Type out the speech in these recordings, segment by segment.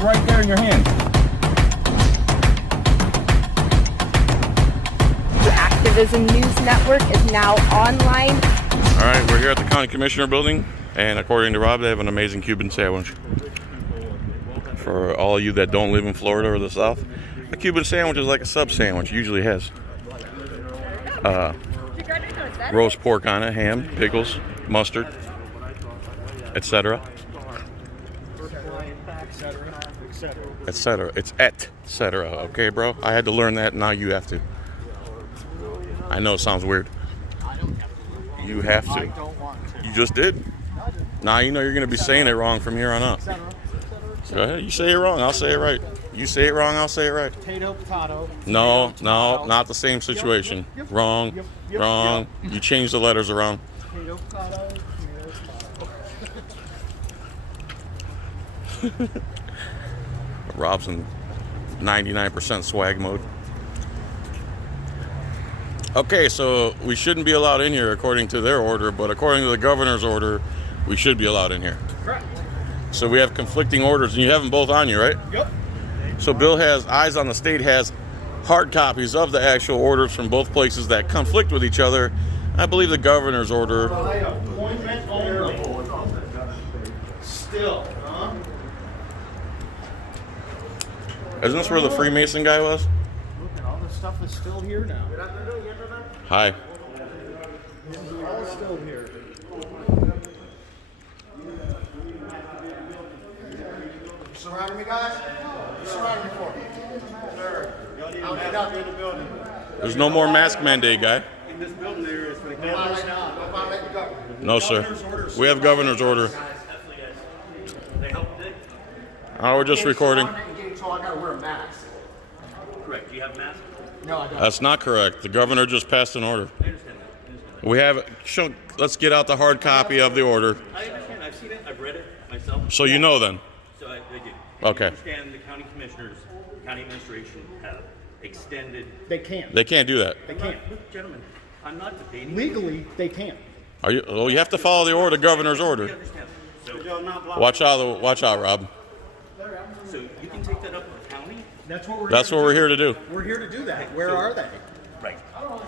It's right there in your hand. The Activism News Network is now online. All right, we're here at the County Commissioner building, and according to Rob, they have an amazing Cuban sandwich. For all of you that don't live in Florida or the South, a Cuban sandwich is like a sub sandwich. It usually has roast pork on it, ham, pickles, mustard, etc. etc. It's etc. Okay, bro? I had to learn that, now you have to. I know it sounds weird. You have to. You just did. Now you know you're going to be saying it wrong from here on out. Go ahead. You say it wrong, I'll say it right. You say it wrong, I'll say it right. Potato, potato. No, not the same situation. Wrong, wrong. You changed the letters around. Potato, potato. Rob's in 99% swag mode. Okay, so we shouldn't be allowed in here according to their order, but according to the governor's order, we should be allowed in here. Correct. So we have conflicting orders, and you have them both on you, right? Yep. So Bill has, Eyes on the State has hard copies of the actual orders from both places that conflict with each other. I believe the governor's order. Appointment only. Still, huh? Isn't this where the Freemason guy was? Look at all this stuff is still here now. Hi. It's all still here. You surrounding me, guys? You surrounding me for me? Sir, I'll get out in the building. There's no more mask mandate, guy. In this building there is for the cameras. Don't violate the government. No, sir. We have governor's order. Oh, we're just recording. I gotta wear a mask. Correct. Do you have a mask? No, I don't. That's not correct. The governor just passed an order. We have. Let's get out the hard copy of the order. I understand. I've seen it. I've read it myself. So you know then. So I do. Okay. I understand the county commissioners, county administration have extended. They can't. They can't do that. They can't. Look, gentlemen, I'm not debating. Legally, they can't. Are you? Well, you have to follow the order, the governor's I order. understand. So Watch out! Watch out, Rob. you can take that up with the county. That's what we're. That's what we're here to do. We're here to do that. Where are they? Right.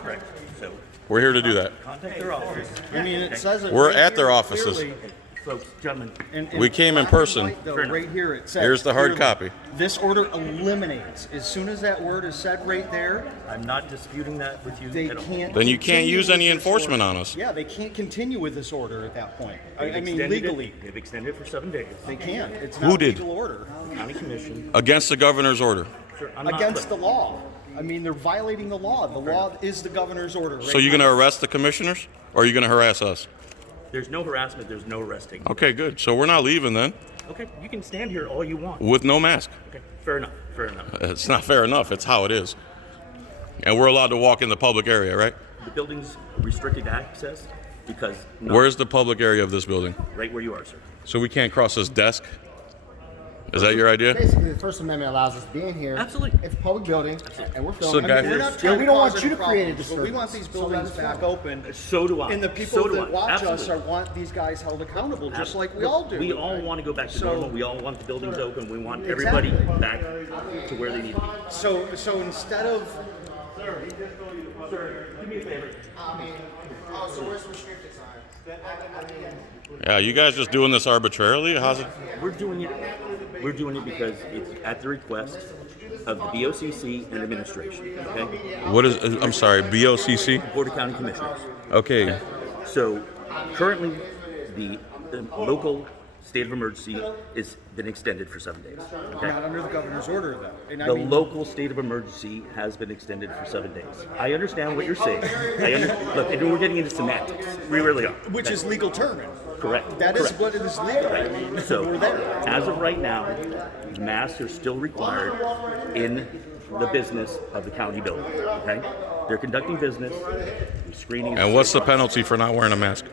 Correct. So We're here to do that. contact their office. I mean, it says it. We're right at their here, offices. clearly. Folks, gentlemen, And We came in black and person. white, though, right here it says. Here's the hard clearly, copy. This order eliminates. As soon as that word is said right there, I'm not disputing that with you they at all. can't. Then you can't continue use with any this enforcement order. on us. Yeah, they can't continue with this order at that point. They've I mean, extended legally, it. They've extended it for 7 days. they can't. It's Who not a did? legal order. County commission. Against the governor's order. Sir, I'm not- Against the law. I mean, they're violating the law. The law is the governor's order. Right So you're going to arrest the commissioners, or are you going to harass us? There's no harassment. There's no arresting. Okay, good. So we're not leaving then, Okay, you can stand here all you want. with no mask. Okay, fair enough. Fair enough. It's not fair enough. It's how it is. And we're allowed to walk in the public area, right? The building's restricted access because Where's the public area of this building? right where you are, sir. So we can't cross this desk? Is that your idea? Basically, the First Amendment allows us to be in here. Absolutely. It's a public building, and we're So, filming. guys- We're not Yeah, trying we to don't cause want you any to create a problems, but we want disturbance. these So buildings that's back fine. open. So do I. And the people so do that I. watch us Absolutely. want these guys held accountable, just like we Look, all do. We all want to go back to So- normal. We all want the buildings open. We want everybody back to where they need to be. So instead of Sir, do me a favor. I mean, oh, so where's the restricted sign? Yeah, you guys just doing this arbitrarily? How's it? We're doing it. We're doing it because it's at the request of the BOCC and administration. Okay, What is? I'm sorry, BOCC. Board of County Commissioners. Okay. So currently, the local state of emergency has been extended for 7 days. Okay. not under the governor's order, though. And I The mean, local state of emergency has been extended for 7 days. I understand what you're saying. Look, and we're getting into semantics. We really are. which is legal term. Correct. That is Correct. what it is legal. I mean, So, we're there. as of right now, masks are still required in the business of the county building. Okay, they're conducting business, screening. And what's the penalty for not wearing a mask?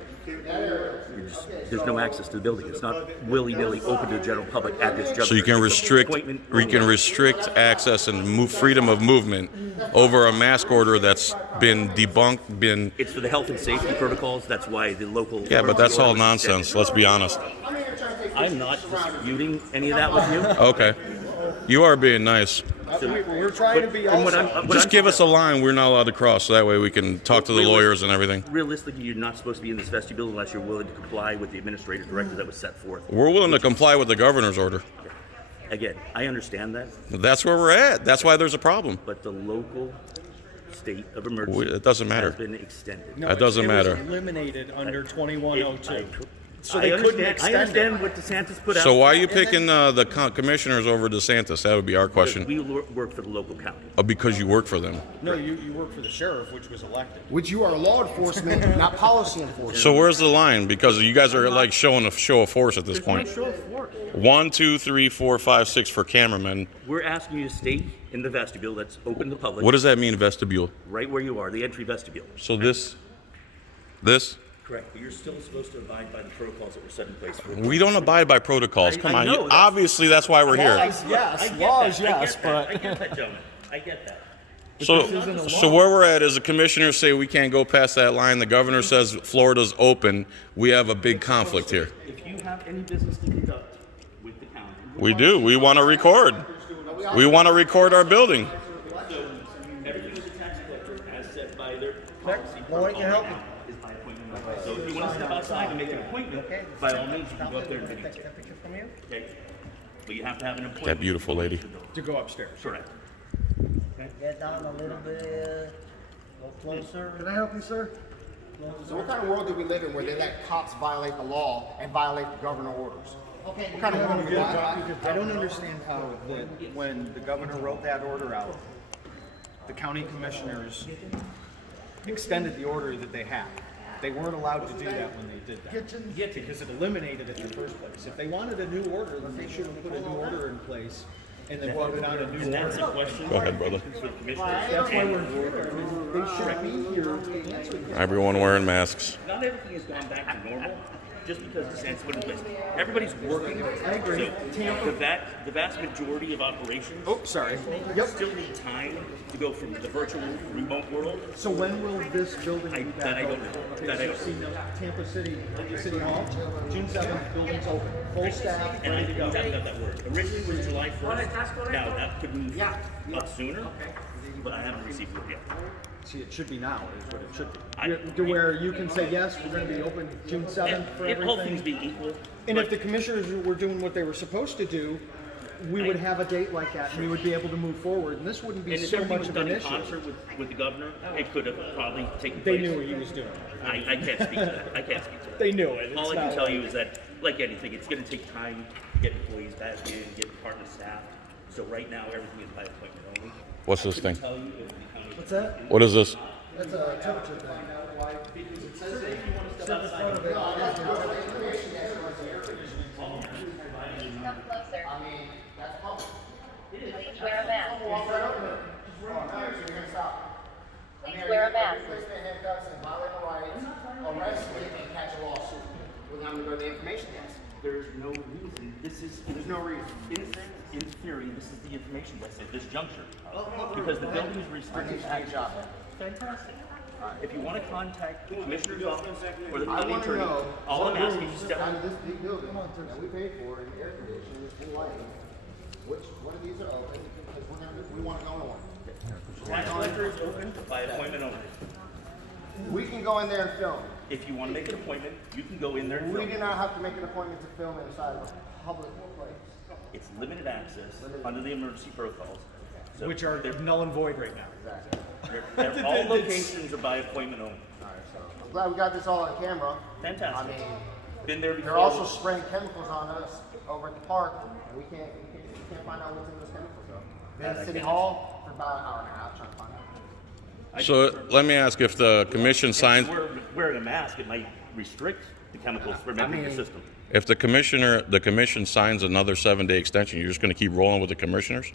There's no access to the building. It's not willy-nilly open to the general public at this juncture. So you can It's an restrict, appointment we can restrict access and freedom of movement over a mask order that's been debunked. It's for the health and safety protocols. That's why the local. Yeah, but that's all emergency order was nonsense. Let's be honest. I'm not disputing any of that with you. Okay. You are being nice. We're trying to be also. Just give us a line we're not allowed to cross, so that way we can talk to the lawyers and everything. Realistically, you're not supposed to be in this vestibule unless you're willing to comply with the administrative directive that was set forth. We're willing to comply with the governor's order. Again, I understand that, That's where we're at. That's why there's a problem. but the local state of emergency It doesn't matter. has been extended. No, That doesn't it matter. was eliminated under 2102. So I they couldn't understand, I extend understand it. what DeSantis put out. So why are you picking the commissioners over DeSantis? That would be our question. We work for the local county. Because you work for them. No, you work for the sheriff, which was elected. Which you are law enforcement, not policy enforcement. So where's the line? Because you guys are like showing a show of force at this point. Show of force. 1, 2, 3, 4, 5, 6 for cameramen. We're asking you to stay in the vestibule that's open to the public. What does that mean, vestibule? Right where you are, the entry vestibule. So this? Correct, but you're still supposed to abide by the protocols that were set in place for We don't abide by protocols. Come I on. know, that's- Obviously, that's why we're here. Laws, yes. I get Laws, that. yes, I get that, gentlemen. I get that. So where we're at is the commissioners say we can't go past that line. The governor says Florida's open. We have a big conflict here. If you have any business to conduct with the county, We do. We want to record. We want to record our building. everything is a tax collector as set by their policy protocol right now is by appointment. So if you want to step outside and make an appointment, by all means, you can go up there and make it. Okay? But you have to have an appointment. That beautiful lady. To go upstairs. Correct. Get down a little bit, go closer. Can I help you, sir? So what kind of world do we live in where they let cops violate the law and violate the governor orders? What kind of world do we live in? I don't understand how when the governor wrote that order out, the county commissioners extended the order that they had. They weren't allowed to do that when they did that. Because it eliminated it in the first place. If they wanted a new order, then they should have put a new order in place and then voted on a new And that's order. a question. Go ahead, brother. For the commissioners. That's why we're here. They should be here answering. Everyone wearing masks. Not everything has gone back to normal just because DeSantis put in place. Everybody's working. I agree. So the vast majority of operations Oh, sorry. still need time to go from the virtual remote world. So when will this building be That back I don't open? know. Okay, That I so don't see, Tampa City Hall, June 7th, building's open, full staff, And I ready to think go. we got that word. Originally it was July 1st. Now that could move up sooner, but I haven't received it yet. See, it should be now, is what it should be. I- To where you can say, yes, we're gonna be open June 7th for If all things everything. being equal, And if the commissioners were doing what they were supposed to do, we would have a date like that, and we would be able to move forward, and this wouldn't be and if so everything much was of done an in issue. concert with the governor, it could have probably taken They place. knew what he was doing. I can't speak to that. I can't speak to that. They knew it. All It's I can not tell like- you is that, like anything, it's going to take time to get employees back in, get department staffed. So right now, everything is by appointment only. What's this thing? Tell you if the county. What's that? What is this? That's a temperature thing. Come closer. Please wear a mask. Please wear a mask. There's no reason. There's no reason. In theory, this is the information desk at this juncture. Because the building is restricted to that job. Fantastic. If you want to contact the commissioner's office or the county attorney, all I'm asking is to step. Out of this big building that we paid for in air conditioning and lighting, which one of these are open? Because we want to go in one. Tax collector is open by appointment only. We can go in there and film. If you want to make an appointment, you can go in there and We film. do not have to make an appointment to film inside of a public place. It's limited access under the emergency protocols. So Which are they're, null and void right now. Exactly. all locations are by appointment only. All right, so I'm glad we got this all on camera. Fantastic. I mean, Been there before. they're also spraying chemicals on us over at the park, and we can't find out what's in those chemicals though. Been in City Hall for about an hour and a half trying to find out. So let me ask, if the commission signs, Wearing a mask, it might restrict the chemicals from entering your system. if the commission signs another 7-day extension, you're just going to keep rolling with the commissioners?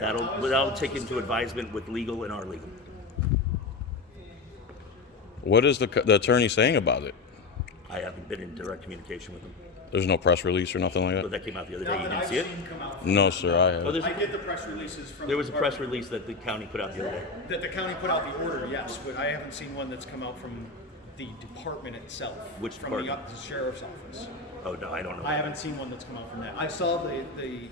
That'll take into advisement with legal and our legal. What is the attorney saying about it? I haven't been in direct communication with them. There's no press release or nothing like So that? that came out the other day. You didn't see it? No, sir, I Oh, have. I get the press releases from. there was a press release that the county put out the other day. That the county put out the order, yes, but I haven't seen one that's come out from the department itself. Which From department? the sheriff's office. Oh, no, I don't know. I haven't seen one that's come out from that. I saw the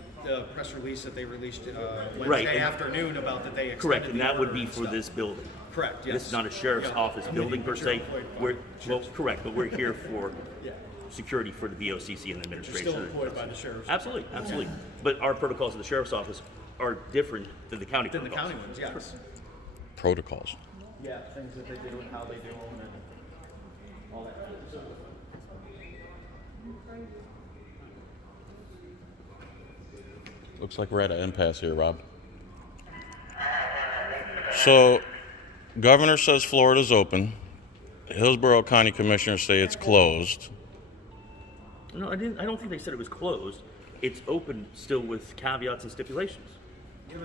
press release that they released Wednesday Right, and- afternoon about that they extended Correct, and the that would order be and for stuff. this building. Correct, yes. This is not a sheriff's Yeah. office building per se. We're, well, correct, but we're here for Yeah. security for the BOCC and administration. Still employed by the sheriff's. Absolutely, absolutely. But our protocols of the sheriff's office are different than the county Than the protocols. county ones, yes. Protocols. Yeah, things that they do and how they do them and all that. Looks like we're at an impasse here, Rob. So, governor says Florida's open. Hillsborough County commissioners say it's closed. No, I don't think they said it was closed. It's open still with caveats and stipulations.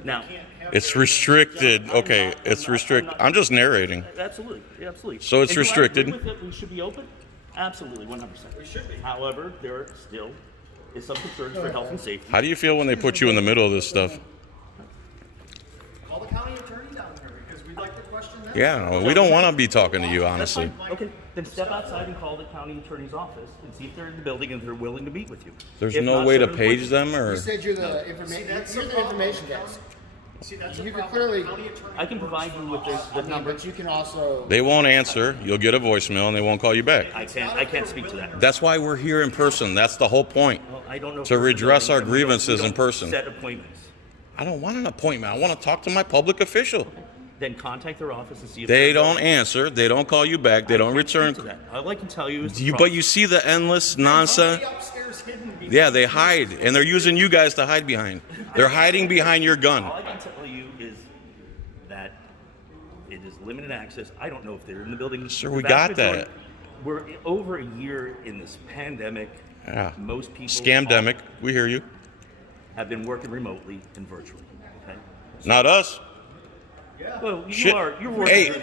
Now, It's restricted. Okay, it's restricted. I'm just narrating. absolutely, absolutely. So it's And do I restricted. agree with it? We should be open? Absolutely, 100%. We should be. However, there still is some concerns for health and safety. How do you feel when they put you in the middle of this stuff? Call the county attorney down here because we'd like to question them. Yeah, we don't want to be talking to you, That's honestly. fine. Okay, then step outside and call the county attorney's office and see if they're in the building and if they're willing to meet with you. There's If no not, way to send page them. them, or You said you're the information. You're the information desk. See, that's You the can problem. clearly. County attorney I can provide you with the number. But you can also. they won't answer. You'll get a voicemail, and they won't call you back. I can't speak to that. That's why we're here in person. That's the whole point. Well, I don't know. To if we're redress building, our and we don't- grievances we in don't person. Set appointments. I don't want an appointment. I want to talk to my public official. Then contact their office and see if They they're don't answer. They don't call you back. They don't return. to that. All I can tell you is the But process. you see the endless nonsense. upstairs hidden behind. Yeah, they hide, and they're using you guys to hide behind. They're hiding behind your gun. All I can tell you is that it is limited access. I don't know if they're in the building. Sir, The we vast got majority- that. We're over a year in this pandemic. Yeah. Most people Scamdemic. We hear you. have been working remotely and virtually. Okay. Not us. Well, you Shit. are. You're working.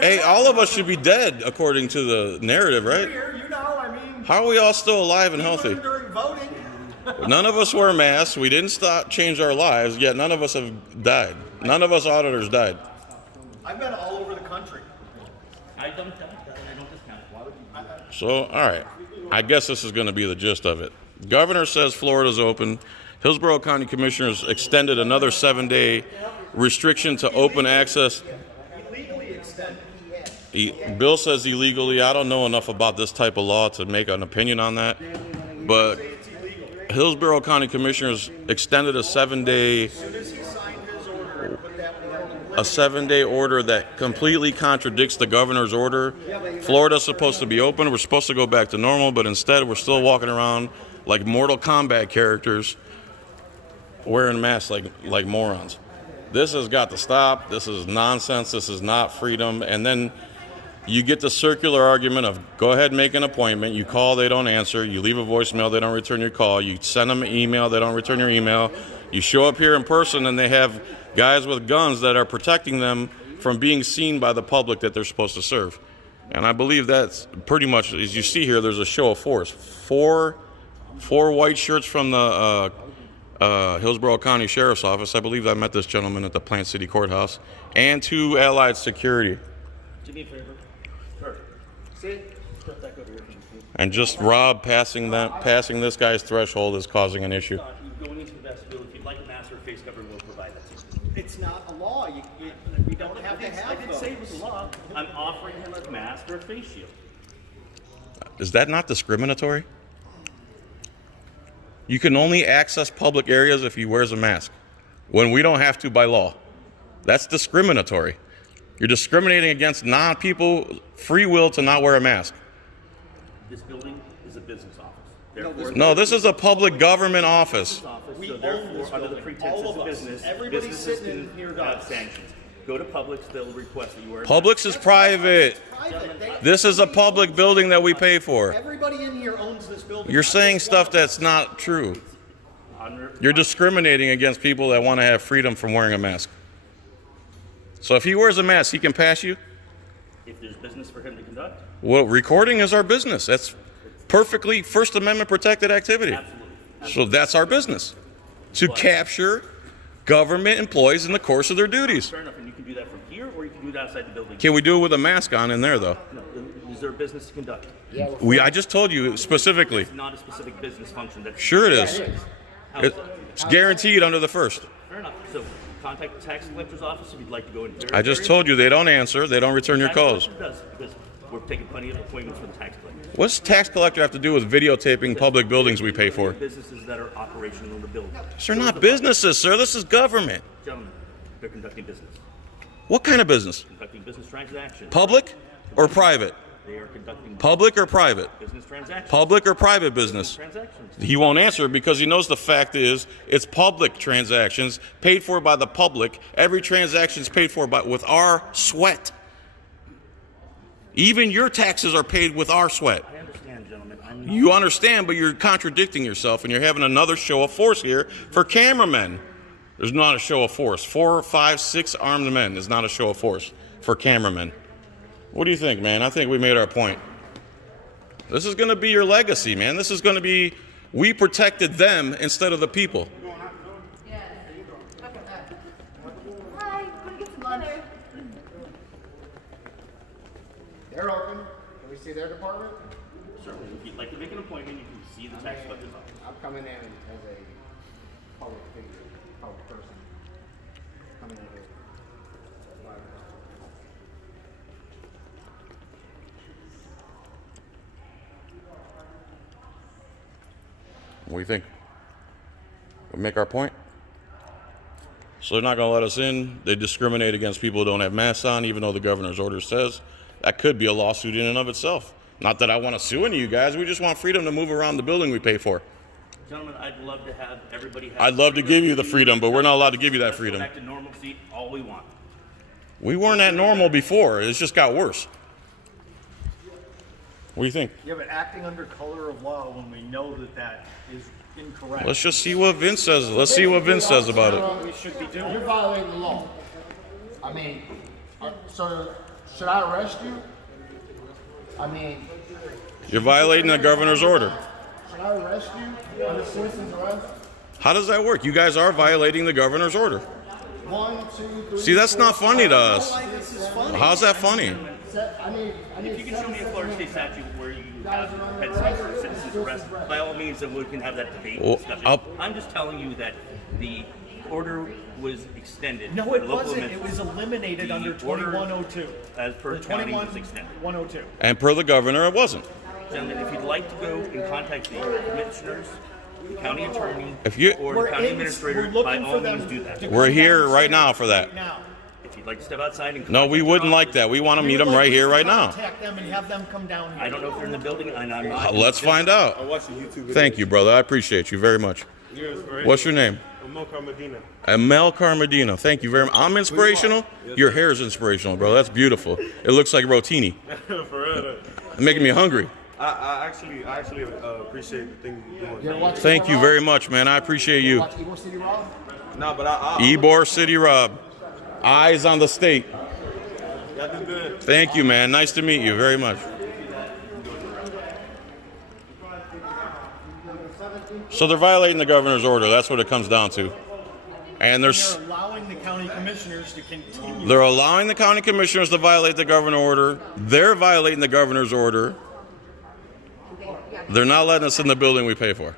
Hey, all of us should be dead according to the narrative, right? Here, you know, I mean, How are we all still alive and healthy? during voting. None of us wear masks. We didn't change our lives, yet none of us have died. None of us auditors died. I've been all over the country. I don't doubt that. I don't discount it. Why would you? So, all right. I guess this is going to be the gist of it. Governor says Florida's open. Hillsborough County Commissioners extended another 7-day restriction to open access. Legally extended. Bill says illegally. I don't know enough about this type of law to make an opinion on that. But Hillsborough County Commissioners extended a 7-day order that completely contradicts the governor's order. Florida's supposed to be open. We're supposed to go back to normal, but instead we're still walking around like Mortal Kombat characters wearing masks like morons. This has got to stop. This is nonsense. This is not freedom. And then you get the circular argument of go ahead and make an appointment. You call, they don't answer. You leave a voicemail, they don't return your call. You send them an email, they don't return your email. You show up here in person and they have guys with guns that are protecting them from being seen by the public that they're supposed to serve. And I believe that's pretty much, as you see here, there's a show of force. Four white shirts from the Hillsborough County Sheriff's Office. I believe I met this gentleman at the Plant City Courthouse. And 2 allied security. Do me a favor. Sure. See? Step back over here. And just Rob passing this guy's threshold is causing an issue. Going into the vestibule, if you'd like a mask or a face covering, we'll provide that to you. It's not a law. We don't have to I have didn't those. say it was a law. I'm offering him a mask or a face shield. Is that not discriminatory? You can only access public areas if he wears a mask, when we don't have to by law. That's discriminatory. You're discriminating against non-people free will to not wear a mask. This building is a business office. Therefore, No, this is a public government office. office, so own therefore, this under the building. pretense All it's a of us. business, Everybody businesses sitting in here can does. have sanctions. Go to Publix, they'll request that you wear a Publix is private. This is a public building that we pay for. Everybody in here owns this building. You're saying stuff that's not true. mask. You're discriminating against people that want to have freedom from wearing a mask. So if he wears a mask, he can pass you? If there's business for him to conduct, Well, recording is our business. That's perfectly First Amendment protected activity. absolutely. So that's our business. To capture government employees in the course of their duties. Fair enough, and you can do that from here, or you can do it outside the building. Can we do it with a mask on in there, though? No, the there a business to conduct? I just told you specifically. It's not a specific business function. That's Sure it is. How is it? It's guaranteed under the first. Fair enough. So contact the tax collector's office if you'd like to go in. I just told you they don't answer. They don't return your calls. Does, because we're taking plenty of appointments for the tax collector. What's tax collector have to do with videotaping public buildings we pay for? Businesses that are operational in the building. They're not businesses, sir. This is government. Gentlemen, they're conducting business. What kind of business? Conducting business transactions. Public or private? They are conducting Public or private? business transactions. Public or private business? Transactions. He won't answer because he knows the fact is it's public transactions paid for by the public. Every transaction is paid for with our sweat. Even your taxes are paid with our sweat. I understand, gentlemen. You understand, but you're contradicting yourself and you're having another show of force here for cameramen. There's not a show of force. 4, 5, 6 armed men is not a show of force for cameramen. What do you think, man? I think we made our point. This is going to be your legacy, man. This is going to be, we protected them instead of the people. Hi, wanna get some lunch? They're open. Can we see their department? Certainly, if you'd like to make an appointment, you can see the tax collector's office. I'm coming in as a public figure, public person. Coming in here. What do you think? We make our point? So they're not going to let us in. They discriminate against people who don't have masks on, even though the governor's order says that could be a lawsuit in and of itself. Not that I want to sue any of you guys. We just want freedom to move around the building we pay for. Gentlemen, I'd love to have everybody have I'd love to give you the freedom, but we're not allowed to give you that Let's go freedom. back to normalcy, all we want. We weren't at normal before. It's just got worse. What do you think? Yeah, but acting under color of law when we know that that is incorrect. Let's just see what Vince says. Let's see what Vince says about it. We should be doing. You're violating the law. I mean, so should I arrest you? I mean, You're violating the governor's order. should I arrest you under citizen's arrest? How does that work? You guys are violating the governor's order. 1, 2, 3. See, that's not funny to us. This is funny. How's that funny? I need If you can show me a Florida state statute where you have had citizens arrest, by all means, then we can have that debate and Well, discussion. I'm just telling you that the order was extended. No, for it local wasn't. It amendments. was eliminated The under order 2102. As per The county was extended. 2102. And per the governor, it wasn't. Gentlemen, if you'd like to go and contact the commissioners, the county attorney, If you- or the county administrator, by all means do that. We're here right now for that. Right now. If you'd like to step outside and No, we wouldn't like that. We want to meet them right here, right now. Contact them and have them come down here. I don't know if they're in the building, and I'm not. Let's find out. I watched the YouTube video. Thank you, brother. I appreciate you very much. What's your name? Melcar Medina. Mel Carmedino. Thank you very much. I'm inspirational. Your hair is inspirational, bro. That's beautiful. It looks like rotini. For real. Making me hungry. I actually appreciate the thing you're doing. Thank you very much, man. I appreciate you. Watch Ybor City Rob? Nah, but I Ybor City Rob. Eyes on the state. y'all do good. Thank you, man. Nice to meet you very much. So they're violating the governor's order. That's what it comes down to. And They're allowing the county commissioners to continue. they're allowing the county commissioners to violate the governor's order. They're violating the governor's order. They're not letting us in the building we pay for,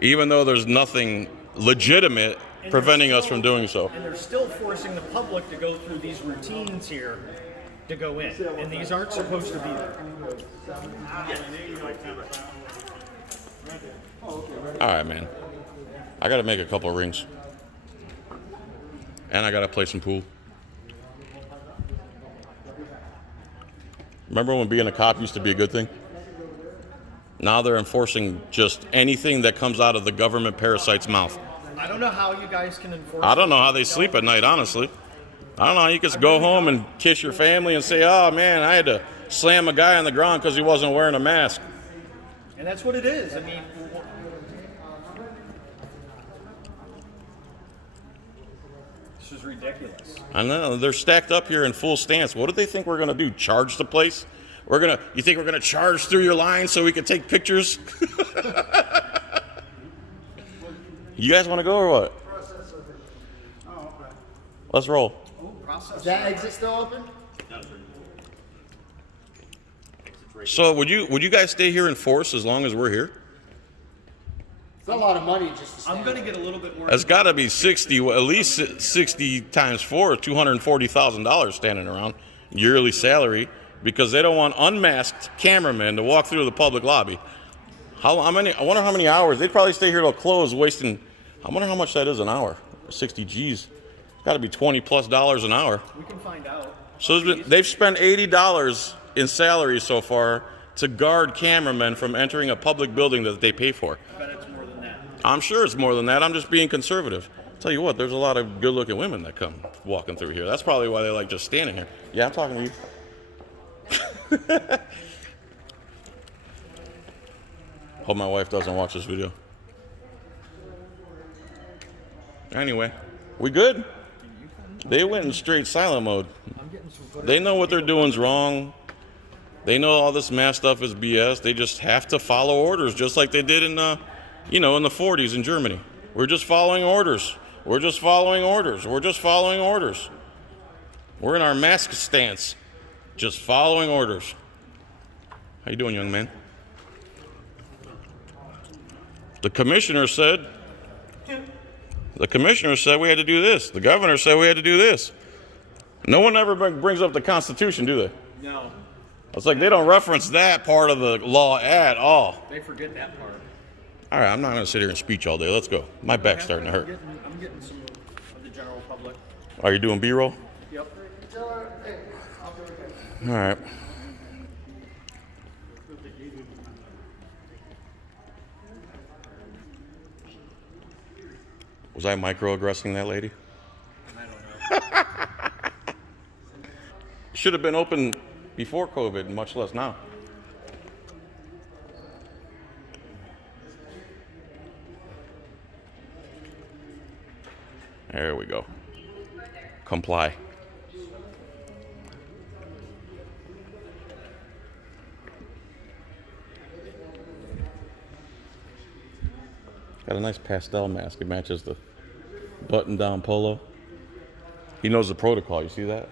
even though there's nothing legitimate preventing us from doing so. And they're still forcing the public to go through these routines here to go in. And these aren't supposed to be there. All right, man. I got to make a couple of rings. And I got to play some pool. Remember when being a cop used to be a good thing? Now they're enforcing just anything that comes out of the government parasite's mouth. I don't know how you guys can enforce I don't know how they sleep at night, honestly. I don't know how you can go home and kiss your family and say, oh, man, I had to slam a guy on the ground because he wasn't wearing a mask. And that's what it is. I mean, this is ridiculous. I know, they're stacked up here in full stance. What do they think we're going to do, charge the place? You think we're going to charge through your line so we can take pictures? You guys want to go or what? Let's roll. Is that exit still open? No, sir. Exit So would you guys stay here in force as long as we're here? It's a lot of money just to stand. I'm gonna get a little bit more. That's got to be 60, at least 60 times 4, $240,000 standing around yearly salary because they don't want unmasked cameramen to walk through the public lobby. How many? I wonder how many hours they'd probably stay here till close, wasting. I wonder how much that is an hour. 60 G's. Got to be $20+ an hour. We can find out. So they've spent $80 in salary so far to guard cameramen from entering a public building that they pay for. I bet it's more than that. I'm sure it's more than that. I'm just being conservative. Tell you what, there's a lot of good-looking women that come walking through here. That's probably why they like just standing here. Yeah, I'm talking to you. Hope my wife doesn't watch this video. Anyway, we good? They went in straight silent mode. They know what they're doing's wrong. They know all this mass stuff is BS. They just have to follow orders, just like they did in the 40s in Germany. We're just following orders. We're just following orders. We're just following orders. We're in our mask stance, just following orders. How you doing, young man? The commissioner said we had to do this. The governor said we had to do this. No one ever brings up the Constitution, do they? No. It's like they don't reference that part of the law at all. They forget that part. All right, I'm not going to sit here and speech all day. Let's go. My back's starting to hurt. I'm getting some of the general public. Are you doing B-roll? Yep. All right. Was I microaggressing that lady? I don't know. Should have been open before COVID, much less now. There we go. Comply. Got a nice pastel mask. It matches the button-down polo. He knows the protocol. You see that?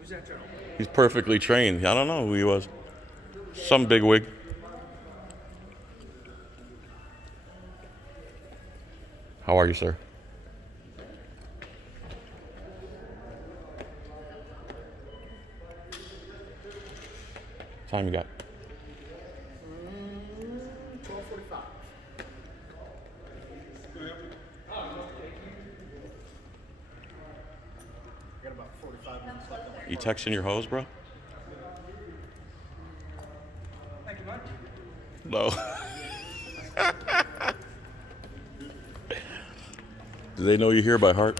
Who's that gentleman? He's perfectly trained. I don't know who he was. Some bigwig. How are you, sir? Time you got? 12:45. I got about 45 minutes left. You texting your hoes, bro? Thank you, Mike. No. Do they know you here by heart?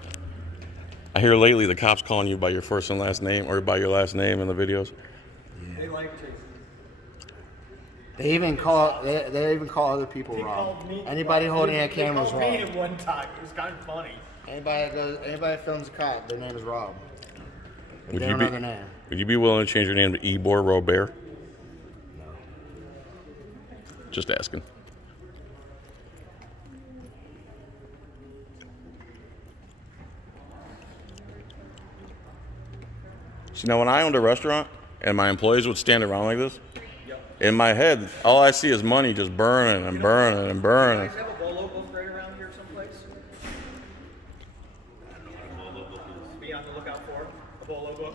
I hear lately the cops calling you by your first and last name or by your last name in the videos. They like to. They even call other people Rob. Anybody holding a camera is Rob. He called me Rob. at one time. It was kind of funny. Anybody that films a cop, their name is Rob. They Would don't know their name. you be willing to change your name to Ebor Robert? No. Just asking. See, now when I owned a restaurant and my employees would stand around like this, in my head, all I see is money just burning and burning and burning. You guys have a Bolo book right around here someplace? Be on the lookout for a Bolo book.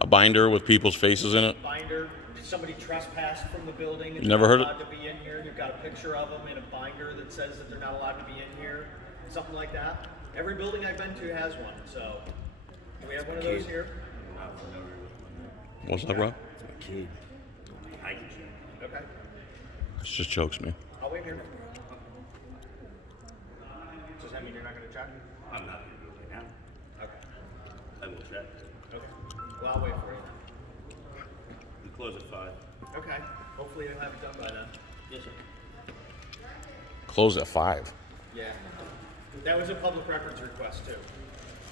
A binder with people's faces in it. Binder. Somebody trespassed from the building. You never heard it? Allowed to be in here. You've got a picture of them in a binder that says that they're not allowed to be in here. Something like that. Every building I've been to has one. So, do we have one of those here? What's up, bro? Kid. Okay. This just chokes me. I'll wait here. Does that mean you're not going to check? I'm not going to do it right now. Okay. I will check. Okay. Well, I'll wait for you. We close at 5. Okay. Hopefully you'll have it done by then. Yes, sir. Close at 5. Yeah. That was a public records request, too.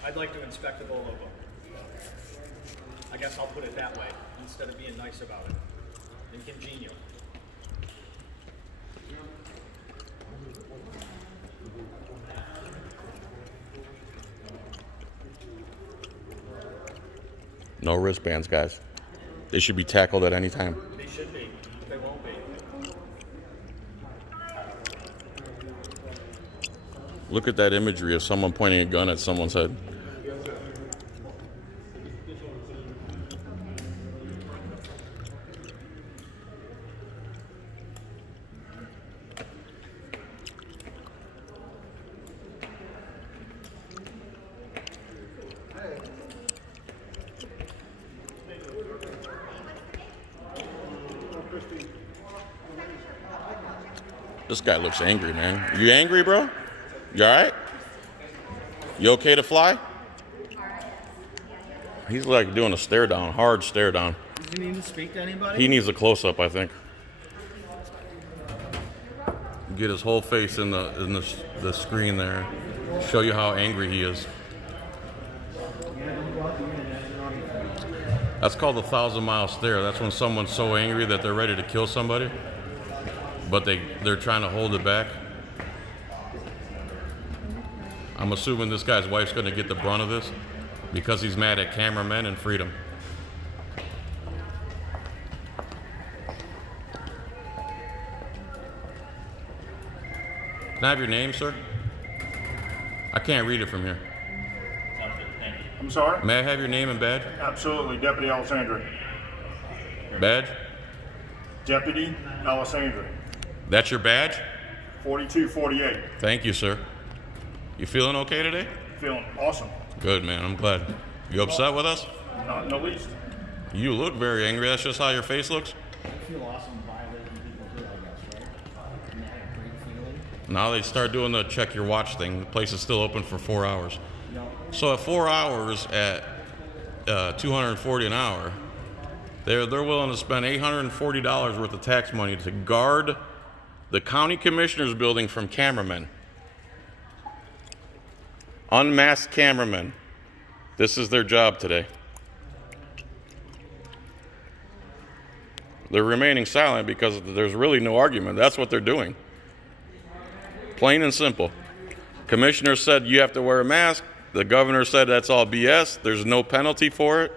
I'd like to inspect the Bolo book. I guess I'll put it that way, instead of being nice about it. And congenial. No wristbands, guys. They should be tackled at any time. They should be. Look at that imagery of someone pointing a gun at someone's head. This guy looks angry, man. You angry, bro? You all right? You okay to fly? He's like doing a stare down, hard stare down. Does he need to speak to anybody? He needs a close-up, I think. Get his whole face in the screen there. Show you how angry he is. That's called the 1,000-mile stare. That's when someone's so angry that they're ready to kill somebody, but they're trying to hold it back. I'm assuming this guy's wife's going to get the brunt of this because he's mad at cameramen and freedom. Can I have your name, sir? I can't read it from here. I'm sorry? May I have your name and badge? Absolutely, Deputy Alessandra. Badge? Deputy Alessandra, That's your badge? 4248. Thank you, sir. You feeling okay today? Feeling awesome. Good, man. I'm glad. You upset with us? Not in the least. You look very angry. That's just how your face looks? I feel awesome violating people too, I guess, right? And I have a great feeling. Now they start doing the check your watch thing. The place is still open for 4 hours. So at 4 hours at $240 an hour, they're willing to spend $840 worth of tax money to guard the county commissioner's building from cameramen. Unmasked cameramen. This is their job today. They're remaining silent because there's really no argument. That's what they're doing. Plain and simple. Commissioner said you have to wear a mask. The governor said that's all BS. There's no penalty for it.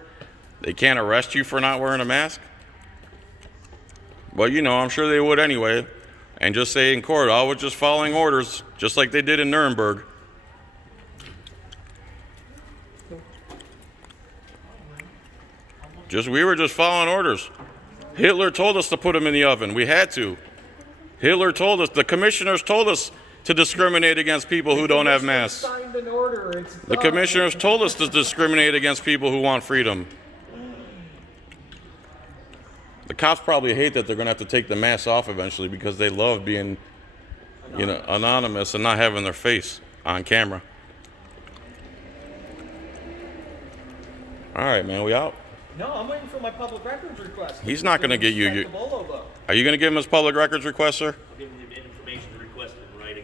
They can't arrest you for not wearing a mask. Well, you know, I'm sure they would anyway. And just say in court, I was just following orders, just like they did in Nuremberg. We were just following orders. Hitler told us to put them in the oven. We had to. Hitler told us, the commissioners told us to discriminate against people who don't have masks. Signed an order. It's The done. commissioners told us to discriminate against people who want freedom. The cops probably hate that they're going to have to take the masks off eventually because they love being, you know, anonymous and not having their face on camera. All right, man, we out? No, I'm waiting for my public records request. He's not going to get you. The Bolo book. Are you going to give him his public records request, sir? Give them the information requested in writing.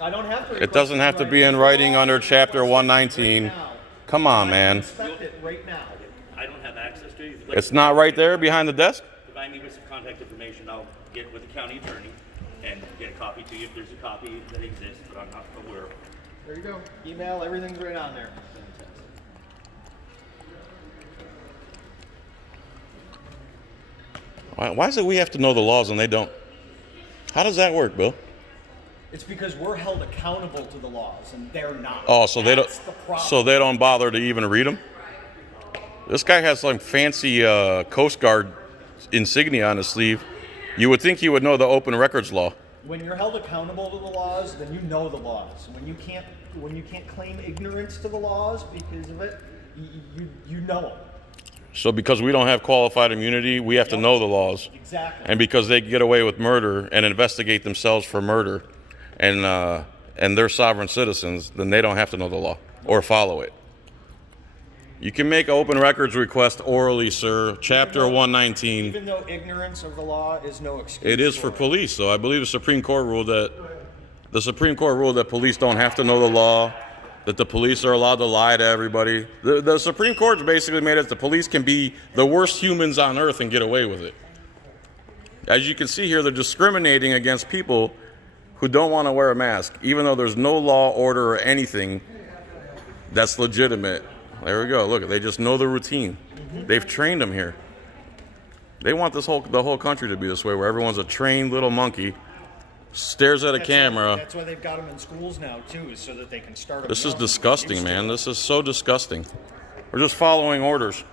I don't have to. It doesn't have to be in writing under Chapter 119. Come on, man. Inspect it right now. I don't have access to it. It's not right there behind the desk? Provide me with some contact information. I'll get with the county attorney and get a copy to you if there's a copy that exists, but I'm not aware of it. There you go. Email, everything's right on there. Why is it we have to know the laws and they don't? How does that work, Bill? It's because we're held accountable to the laws, and they're not. Oh, so they don't. That's the problem. So they don't bother to even read them. This guy has some fancy Coast Guard insignia on his sleeve. You would think he would know the open records law. When you're held accountable to the laws, then you know the laws. When you can't claim ignorance to the laws because of it, you know them. So because we don't have qualified immunity, we have to know the laws. Exactly. And because they get away with murder and investigate themselves for murder, and they're sovereign citizens, then they don't have to know the law or follow it. You can make an open records request orally, sir. Chapter 119. Even though ignorance of the law is no excuse. It is for police, though. I believe the Supreme Court ruled that police don't have to know the law, that the police are allowed to lie to everybody. The Supreme Court's basically made it the police can be the worst humans on earth and get away with it. As you can see here, they're discriminating against people who don't want to wear a mask, even though there's no law, order, or anything that's legitimate. There we go. Look, they just know the routine. They've trained them here. They want the whole country to be this way, where everyone's a trained little monkey, stares at a camera. That's why they've got them in schools now too, is so that they can start. This is disgusting, man. This is so disgusting. We're just following orders.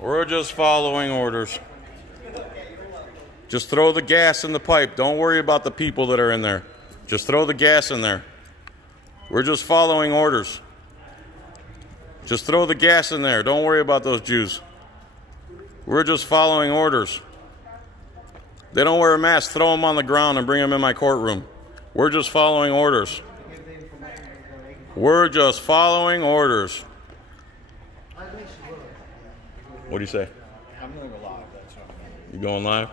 We're just following orders. Just throw the gas in the pipe. Don't worry about the people that are in there. Just throw the gas in there. We're just following orders. Just throw the gas in there. Don't worry about those Jews. We're just following orders. They don't wear a mask. Throw them on the ground and bring them in my courtroom. We're just following orders. We're just following orders. What do you say? I'm gonna go live. That's all. You going live?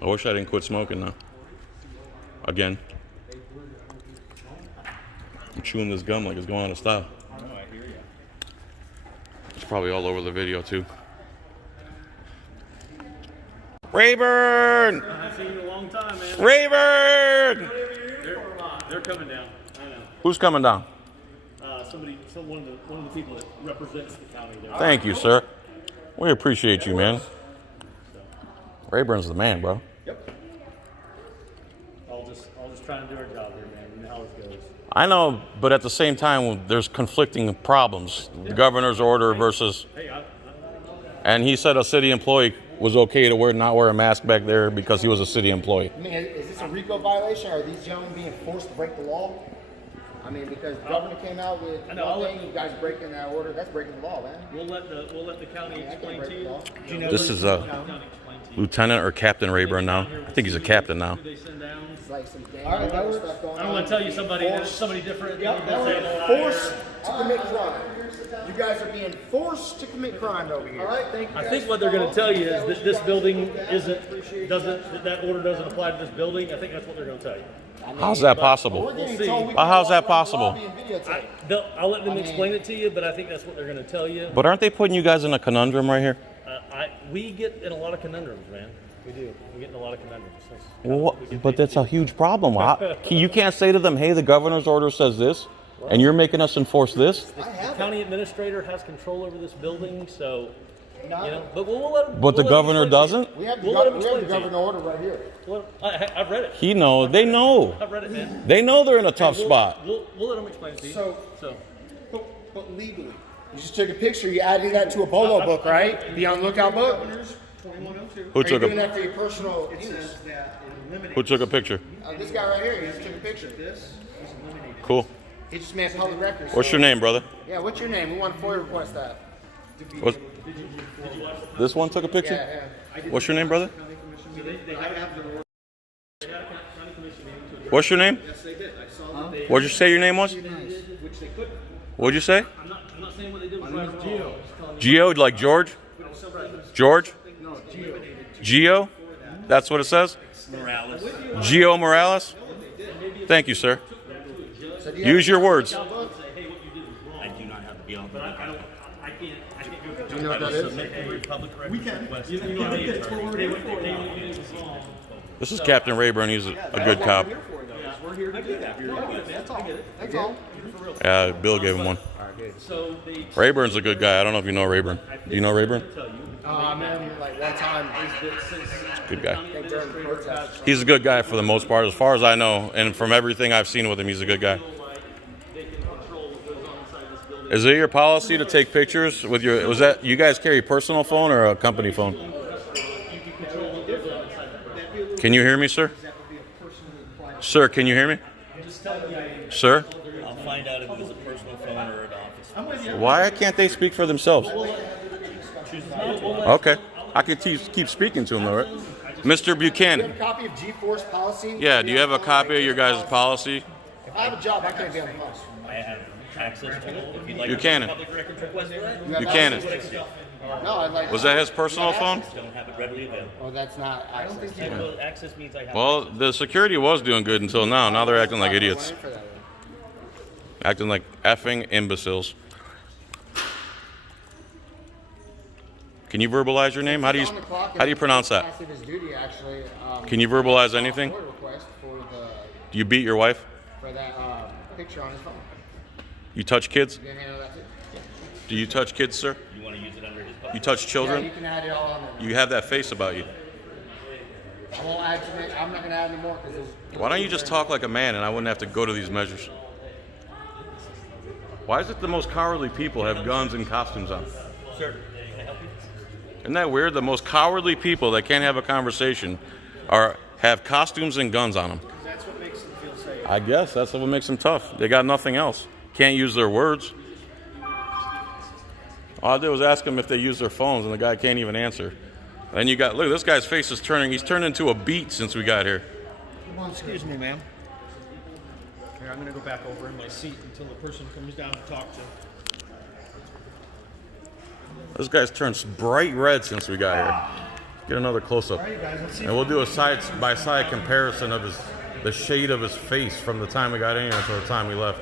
I wish I didn't quit smoking now. Again. I'm chewing this gum like it's going out of style. No, I hear you. It's probably all over the video too. Rayburn! I haven't seen you in a long time, man. Rayburn! They're coming down. I know. Who's coming down? One of the people that represents the county there. Thank you, sir. We appreciate you, man. Rayburn's the man, bro. Yep. I'll just try and do our job here, man. You know how this goes. I know, but at the same time, there's conflicting problems. The governor's order versus... And he said a city employee was okay to not wear a mask back there because he was a city employee. I mean, is this a RICO violation? Or are these gentlemen being forced to break the law? I mean, because the governor came out with one thing, you guys breaking that order, that's breaking the law, man. We'll let the county explain to you. This is Lieutenant or Captain Rayburn now. I think he's a captain now. It's like some gang I stuff going on. don't want to tell you somebody different. Forced to commit crime. You guys are being forced to commit crime over here. All right, thank you. I think what they're going to tell you is that this building that order doesn't apply to this building. I think that's what they're going to tell you. How's that possible? We'll see. How's that possible? I'll let them explain it to you, but I think that's what they're going to tell you. But aren't they putting you guys in a conundrum right here? We get in a lot of conundrums, man. We do. We get in a lot of conundrums. But that's a huge problem. You can't say to them, hey, the governor's order says this, and you're making us enforce this? The county administrator has control over this building, so, you know, but we'll let them. But the governor doesn't? We have the governor order right here. I've read it. They know. I've read it, man. They know they're in a tough spot. We'll let them explain it to you. But legally, you just took a picture, you added that to a bolo book, right? The on lookout book? Who Are took you doing a that for your personal use? Who took a picture? This guy right here, he just took a picture. Cool. He just made public records. What's your name, brother? Yeah, what's your name? We want to FOIA request that. This one took a picture? Yeah. What's your name, brother? What's your name? What'd you say your name was? What'd you say? I'm not saying what they did. My name is Geo. Geo, like George? George? No, Geo. Geo? That's what it says? Morales. Geo Morales? Thank you, sir. Use your words. I do not have the BOCC. I can't Do you know what that is? We can. This is Captain Rayburn. He's a good cop. We're here to do that. That's all. Yeah, Bill gave him one. Rayburn's a good guy. I don't know if you know Rayburn. Do you know Rayburn? I met him like one time. Good guy. I think during the protest. He's a good guy for the most part, as far as I know, and from everything I've seen with him, he's a good guy. Is it your policy to take pictures with your? Was that you guys carry a personal phone or a company phone? Can you hear me, sir? Sir, can you hear me? Sir? I'll find out if it was a personal phone or an office. Why can't they speak for themselves? Okay. I can keep speaking to them, though, right? Mr. Buchanan. Do you have a copy of G-Force policy? Yeah, do you have a copy of your guys' policy? If I have a job, I can't be on the phone. I have access to it. If you'd like Buchanan. a public records request, Buchanan. No, I'd like. Was that his personal phone? don't have it readily available. Oh, that's not access. Well, access means I have. Well, the security was doing good until now. Now they're acting like idiots. Acting like effing imbeciles. Can you verbalize your name? How do you pronounce that? Can you verbalize anything? Do you beat your wife? For that picture on his phone. You touch kids? You can handle that too? Do you touch kids, sir? You want to use it under his You touch children? Yeah, you can add it all on there. You have that face about you. I won't add to I'm not gonna add any more because Why don't you just talk like a man and I wouldn't have to go to these measures? Why is it the most cowardly people have guns and costumes on? Sir, Isn't that weird? The most cowardly people that can't have a conversation have costumes and guns on them. That's what makes them feel safe. I guess that's what makes them tough. They got nothing else. Can't use their words. All I did was ask them if they use their phones, and the guy can't even answer. And you got, look, this guy's face is turning. He's turned into a beet since we got here. Excuse me, ma'am. Here, I'm going to go back over in my seat until the person comes down to talk to. This guy's turned bright red since we got here. Get another close-up. And we'll do a side-by-side comparison of the shade of his face from the time we got in here until the time we left.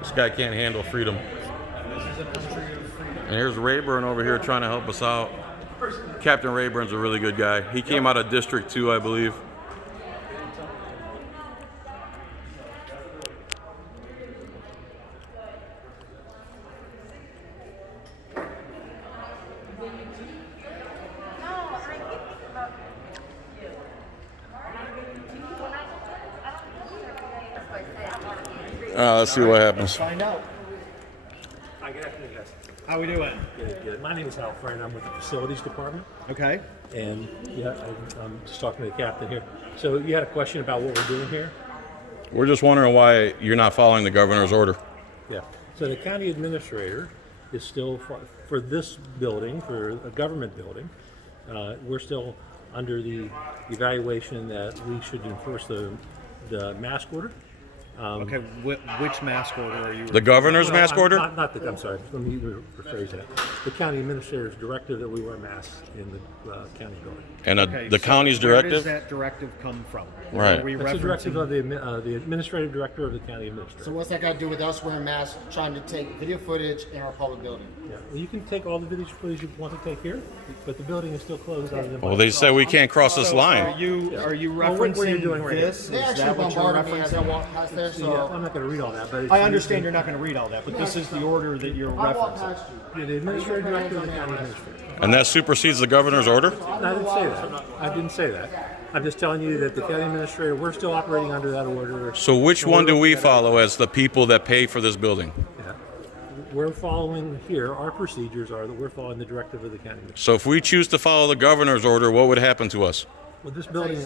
This guy can't handle freedom. And here's Rayburn over here trying to help us out. Captain Rayburn's a really good guy. He came out of District 2, I believe. Let's see what happens. Find out. Hi, good afternoon, guys. How we doing? Good. My name is Hal Friend. I'm with the Facilities Department. Okay. And yeah, I'm just talking to the captain here. So you had a question about what we're doing here? We're just wondering why you're not following the governor's order. Yeah. So the county administrator is still, for this building, for a government building, we're still under the evaluation that we should enforce the mask order. Okay, which mask order are you? The governor's mask order? Not the, I'm sorry, let me rephrase that. The county administrator's directive that we wear masks in the county building. And the county's Where directive? does that directive come from? Right. Are we That's the directive referencing? of the administrative director of the county administrator. So what's that got to do with us wearing masks, trying to take video footage in our public building? Yeah. Well, you can take all the video footage you want to take here, but the building is still closed other than. Well, they said we can't cross this Are line. you Well, referencing what are you doing right this? They Is actually that what you're bombarded me as I referencing? walked past there, Yeah, so I'm not going to read all that, but I understand you're not going to read all that, but this is the order that you're I walked referencing. past you. Yeah, the administrative director of the county administrator. And that supersedes the governor's order? I didn't say that. I didn't say that. I'm just telling you that the county administrator, we're still operating under that order. So which one do we follow as the people that pay for this building? Yeah. We're following here, our procedures are that we're following the directive of the county administrator. So if we choose to follow the governor's order, what would happen to us? Well, this building,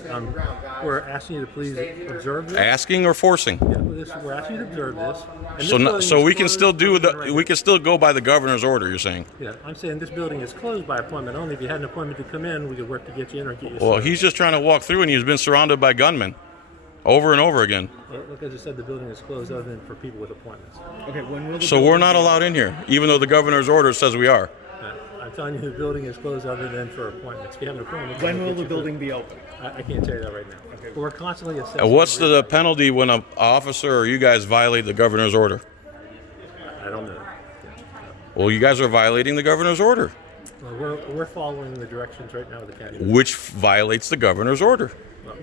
we're asking you to please observe this. Asking or forcing? Yeah, we're asking you to observe this. And this building So is we can closed still do right we can still go by the governor's order, you're saying? Yeah, I'm saying this building is closed by appointment only. If you had an appointment to come in, we could work to get you in or get you. Well, he's just trying to walk through and he's been surrounded by gunmen over and over again. Like I just said, the building is closed other than for people with appointments. Okay, when will the So we're not allowed in here, even though the governor's order says we are. I'm telling you, the building is closed other than for appointments. If you have an appointment, When we'll will get the you building be open? I can't tell you that right now. Okay. But we're constantly assessing. And what's the penalty when an officer or you guys violate the governor's order? I don't know. Well, you guys are violating the governor's order, Well, we're following the directions right now of the county. which violates the governor's order.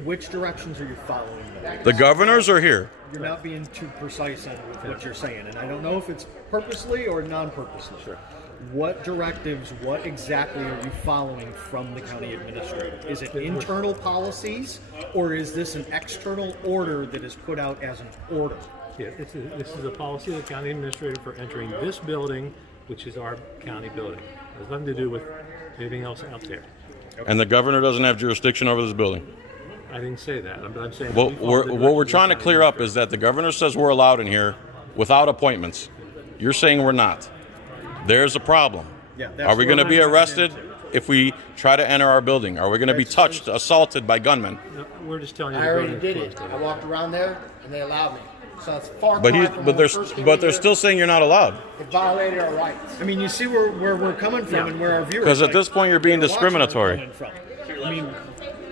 Which directions are you following? Though? The governors are here. You're not being too precise on what you're saying, and I don't know if it's purposely or non-purposely. Sure. What directives, what exactly are you following from the county administrator? Is it internal policies, or is this an external order that is put out as an order? Yeah, this is a policy of the county administrator for entering this building, which is our county building. It has nothing to do with anything else out there. And the governor doesn't have jurisdiction over this building. I didn't say that. I'm saying. Well, we follow the what we're directions trying to of the clear up county is that the governor says we're allowed in here without appointments. You're saying we're not. There's a problem. Yeah, Are we going to what be I'm arrested getting into. if we try to enter our building? Are we going to be touched, assaulted by gunmen? No, we're just telling you. I the already building did is it. closed. I walked around there, and they allowed me. So it's far But cry from when we first came in they're here. still saying you're not allowed. It violated our rights. I mean, you see where we're coming from and where our viewers. Because at this point you're being watching are discriminatory. coming from. I mean,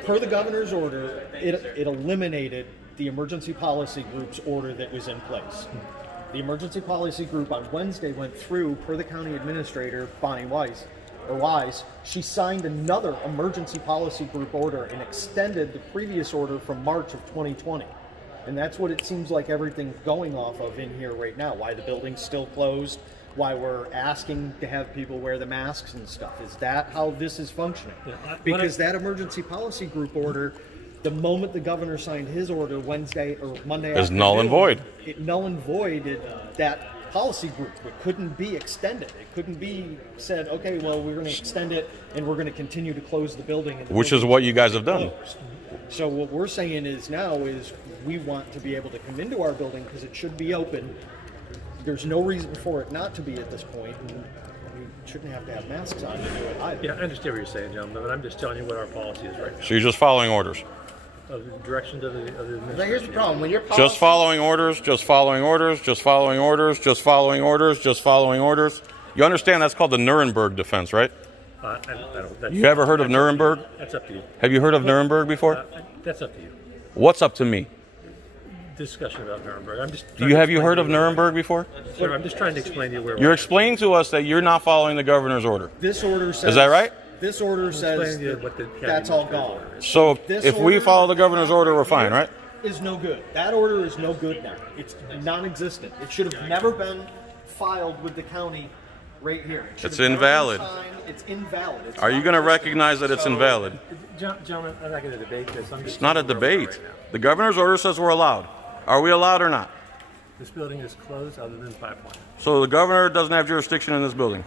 per the governor's order, it eliminated the emergency policy group's order that was in place. The emergency policy group on Wednesday went through, per the county administrator, Bonnie Wise, she signed another emergency policy group order and extended the previous order from March of 2020. And that's what it seems like everything's going off of in here right now. Why the building's still closed, why we're asking to have people wear the masks and stuff. Is that how this is functioning? Because that emergency policy group order, the moment the governor signed his order Wednesday or Monday Is null and void. It null and voided that policy group. It couldn't be extended. It couldn't be said, okay, well, we're going to extend it and we're going to continue to close the building. And the Which is what you guys have done. So what we're saying is now is we want to be able to come into our building because it should be open. There's no reason for it not to be at this point, and we shouldn't have to have masks on to do it either. Yeah, I understand what you're saying, gentlemen, but I'm just telling you what our policy is right now. So you're just following orders. Of the direction of the administration. But here's the problem: when your policy, Just following orders, just following orders, just following orders, just following orders, just following orders. You understand that's called the Nuremberg defense, right? I don't, You ever heard of Nuremberg? That's up to you. Have you heard of Nuremberg before? That's up to you. What's up to me? Discussion about Nuremberg. I'm just. Have you heard of Nuremberg before? Sir, I'm just trying to explain to you where. You're explaining to us that you're not following the governor's order. This order says. Is that right? This order says explaining to you what the county that's all administrator's gone. order is. So This if we order- follow the governor's order, we're fine, right? Is no good. That order is no good now. It's non-existent. It should have never been filed with the county right here. It should It's have never been invalid. signed. It's invalid. It's Are you going to non-existent. recognize that it's invalid? Gentlemen, I'm not going to debate this. I'm just. It's not a telling you where we are debate. right now. The governor's order says we're allowed. Are we allowed or not? This building is closed other than pipeline. So the governor doesn't have jurisdiction in this building.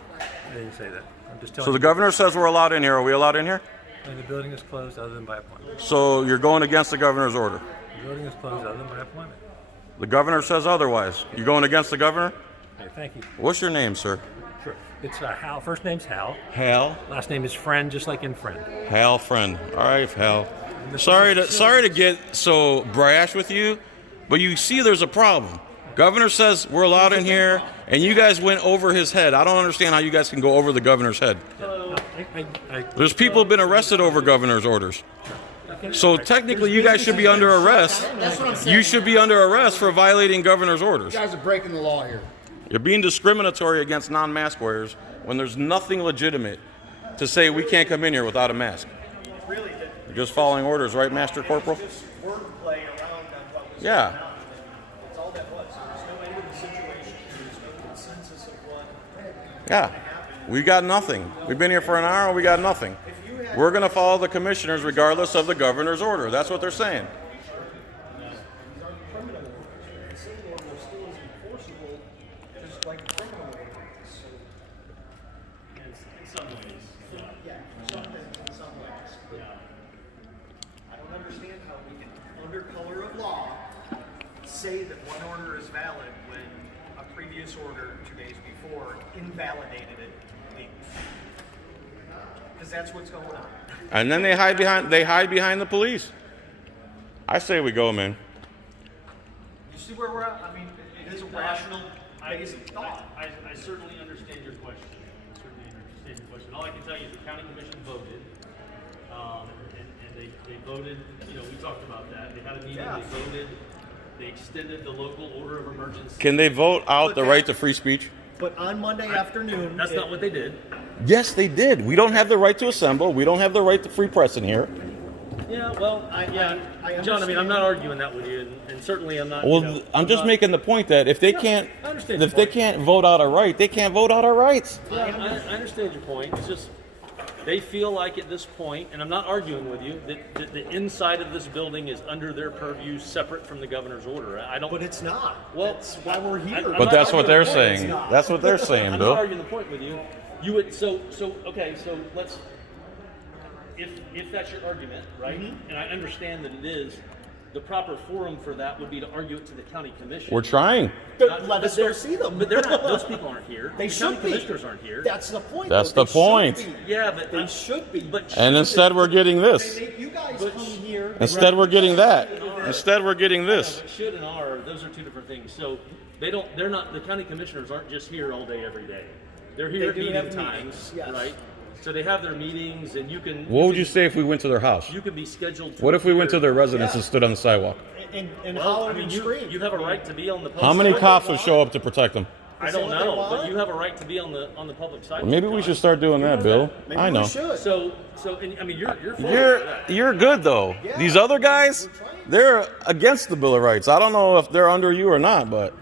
I didn't say that. I'm just telling So the you. governor says we're allowed in here. Are we allowed in here? And the building is closed other than by appointment. So you're going against the governor's order. The building is closed other than by appointment. The governor says otherwise. You're going against the governor? Okay, thank you. What's your name, sir? Sure. It's Hal. First name's Hal. Hal. Last name is Friend, just like in Friend. Hal Friend. All right, Hal. Sorry to get so brash with you, but you see there's a problem. Governor says we're allowed in here, and you guys went over his head. I don't understand how you guys can go over the governor's head. There's people who've been arrested over governor's orders. So technically, you guys should be under arrest. That's what I'm saying. You should be under arrest for violating governor's orders. You guys are breaking the law here. You're being discriminatory against non-mask wearers when there's nothing legitimate to say we can't come in here without a mask. You're just following orders, right, Master Corporal? Wordplay around on what was Yeah. going on. That's all that was. There's no end to the situation. There's no consensus of what. Yeah. We got nothing. We've been here for an hour and we got nothing. We're going to follow the commissioners regardless of the governor's order. That's what they're saying. I don't understand how we can, under color of law, say that one order is valid when a previous order 2 days before invalidated it legally. Because that's what's going on. And then they hide behind the police. I say we go, man. You see where we're at? I mean, it is a rational, basic thought. I certainly understand your question. All I can tell you is the county commission voted, and they voted, you know, we talked about that. They had a meeting, Yeah. they voted, they extended the local order of emergency. Can they vote out the right to free speech? But on Monday afternoon, That's not what they did. Yes, they did. We don't have the right to assemble. We don't have the right to free press in here. Yeah, well, I John, I mean, I'm understand. not arguing that with you, and certainly I'm not. Well, you know, I'm just not- making the point that if they can't, I understand your if they point. can't vote out a right, they can't vote out our rights. Yeah, I understand your point. It's just they feel like at this point, and I'm not arguing with you, that the inside of this building is under their purview, separate from the governor's order. I don't. But it's not. Well, That's why we're here. I'm But not that's what arguing they're the point. saying. That's what they're saying, I'm Bill. not arguing the point with you. You would so okay. So let's. If that's your argument, right? Mm-hmm. And I understand that it is. The proper forum for that would be to argue it to the county commission. We're trying. Let us go see them. But they're not. Those people aren't here. They the should county be. commissioners aren't here. That's the point. That's though. the They should point. be. Yeah, but They should be. But And instead, we're getting this. They make you guys come here. Instead, we're getting that. Instead, we're getting this. should and are, those are two different things. So they're not, the county commissioners aren't just here all day, every day. They're here at They do have meeting times, meetings, yes. right? So they have their meetings and you can. What would you say if we went to their house? You can be scheduled. What if we went to their residence Yeah. and stood on the sidewalk? And Well, holler I mean, and you scream. have a right to be on the post. How many cops would show up to protect them? I don't know, but you have a right to be on the public side. Well, maybe we should start doing that, Bill. Maybe I know. we should. So, and, I mean, you're You're good though. These other guys, they're against the Bill of Rights. I don't know if they're under you or not, but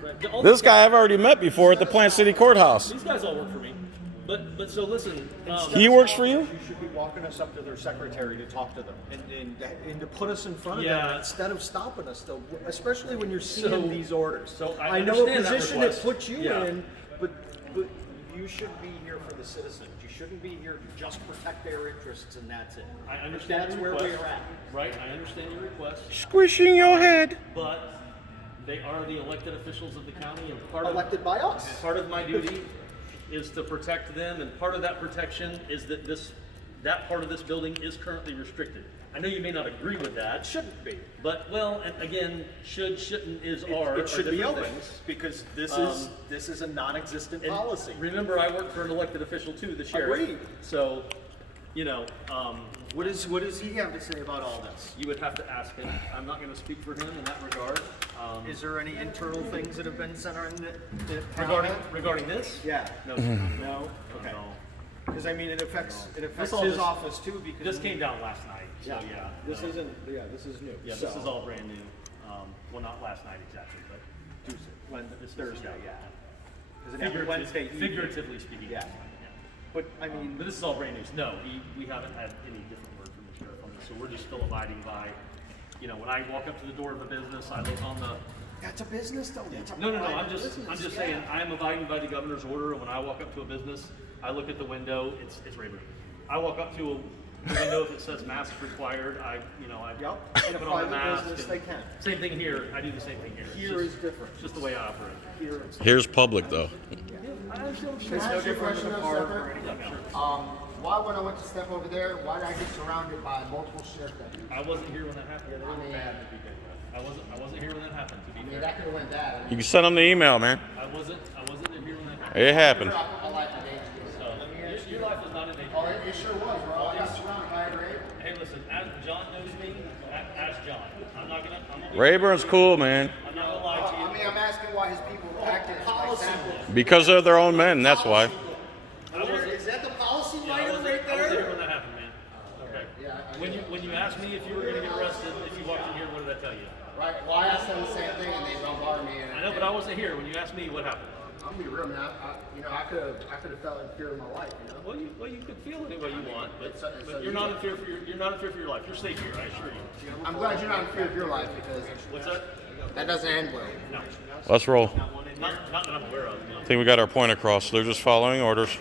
this guy I've already met before at the Plant City Courthouse. These guys all work for me. But so listen. He works for you? You should be walking us up to their secretary to talk to them and to put us in front of them instead of stopping us, though, especially when you're seeing these orders. So I know a understand that position it request. puts you Yeah. in, but you should be here for the citizens. You shouldn't be here to just protect their interests, and that's it. I understand That's your where request. we're at. Right, I understand your request, Squishing your head. but they are the elected officials of the county, and part Elected by us. Part of my duty is to protect them, and part of that protection is that that part of this building is currently restricted. I know you may not agree with that. It shouldn't be. But, well, and again, should, shouldn't, is, are. It should are be different open things. because this is a non-existent And policy. remember, I work for an elected official too, the sheriff. Agreed. So, you know, What does he have to say about all this? you would have to ask him. I'm not going to speak for him in that regard. Is there any internal things that have been sent on Regarding this? Yeah. No, No. Okay. no. Because I mean, it affects all his just- office too. Because This came down last night, so yeah. This no. isn't. Yeah, this is new. Yeah, so, this is all brand new. Well, not last night exactly, but Tuesday. this Thursday. Yeah. Because it happened Wednesday. evening. Figuratively speaking. Yeah. But I mean, But this is all brand news. No, we haven't had any different word from the sheriff on this, so we're just still abiding by, you know, when I walk up to the door of a business, I look on the. that's a business though. That's a No, private I'm just business, saying I am abiding by the governor's order, and when I walk up to a business, I look at the window. It's Rayburn. I walk up to a window if it says mask required. I Yep. In a put on a private mask. business, and they can. Same thing here. I do the same thing here. It's Here just- is different. Just the way I operate. Here it's Here's public though. it's no Can I different ask you a than question a of park or separate? anything. Why when I went to step over there, why did I get surrounded by multiple sheriff deputies? I wasn't here when that happened. I mean, I wasn't here when that happened. To be fair, that could have went bad. I mean, You can send them the email, man. I wasn't here when that happened. It happened. I put my life in danger. So your life was not in danger. Oh, it sure was, bro. I got surrounded by a raid. Hey, listen, as John knows me, ask John. I'm not gonna Rayburn's cool, man. I'm not gonna lie to you. I mean, I'm asking why his people acted like that. Because they're their own men, that's why. Is that the policy I writer wasn't right there? here when that happened, man. Okay. Yeah, When you asked me if you were gonna get arrested, if you walked in here, what did I tell you? right. Well, I asked them the same thing and they bombarded me. And, I know, but I wasn't here. When you asked me, what happened? I'm gonna be real, man. I could have felt in fear of my life. You know. Well, you could feel any way you want, but, So you're not in fear for your life. You're safe here, I assure you. I'm glad you're not in fear of your life because What's that? that doesn't end well. No, Let's roll. not that I'm aware of. No. I think we got our point across. They're just following orders.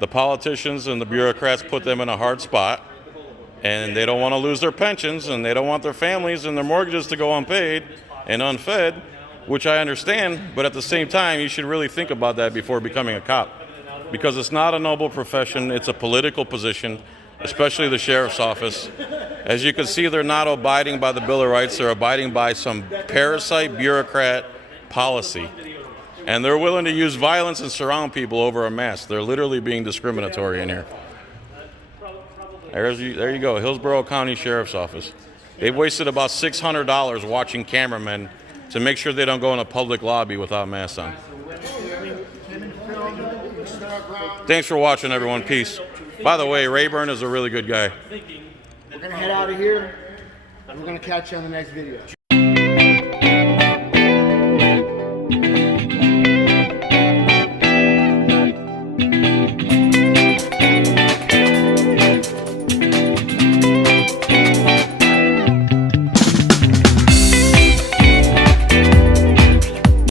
The politicians and the bureaucrats put them in a hard spot, and they don't want to lose their pensions, and they don't want their families and their mortgages to go unpaid and unfed, which I understand, but at the same time, you should really think about that before becoming a cop, because it's not a noble profession, it's a political position, especially the sheriff's office. As you can see, they're not abiding by the Bill of Rights, they're abiding by some parasite bureaucrat policy. And they're willing to use violence and surround people over a mask. They're literally being discriminatory in here. There you go, Hillsborough County Sheriff's Office. They've wasted about $600 watching cameramen to make sure they don't go in a public lobby without masks on. Thanks for watching, everyone. Peace. By the way, Rayburn is a really good guy. We're gonna head out of here and we're gonna catch you on the next video.